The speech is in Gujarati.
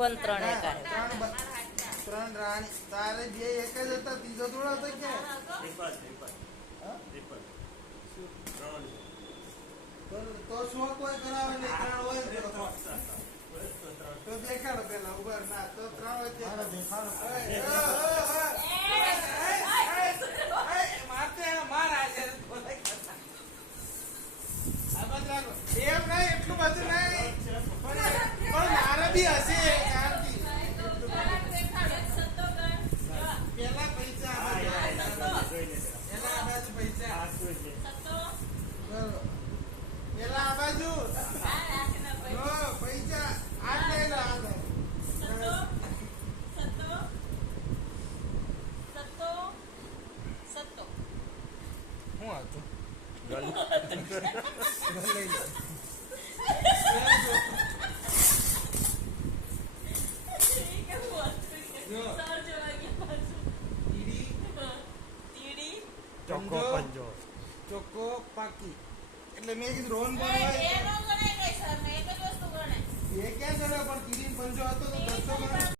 કોણ ત્રણ એકા હે? ત્રણ રાણી તારે બે એક જ હતા ત્રીજો થોડો હતો કે તો શું કોઈ કરાવે નહીં ત્રણ હોય તો દેખાડો પેલા ઉભા ના તો ત્રણ હોય મારતે માર આજે એમ નહીં એટલું બધું નહીં પણ મારે બી હશે પેલા પૈસા પેલા આ બાજુ પૈસા પેલા આ બાજુ પૈસા આ લઈ લો હું હતું ચોખ્ખો પાકી એટલે મેં કીધું રોહન બોલવાય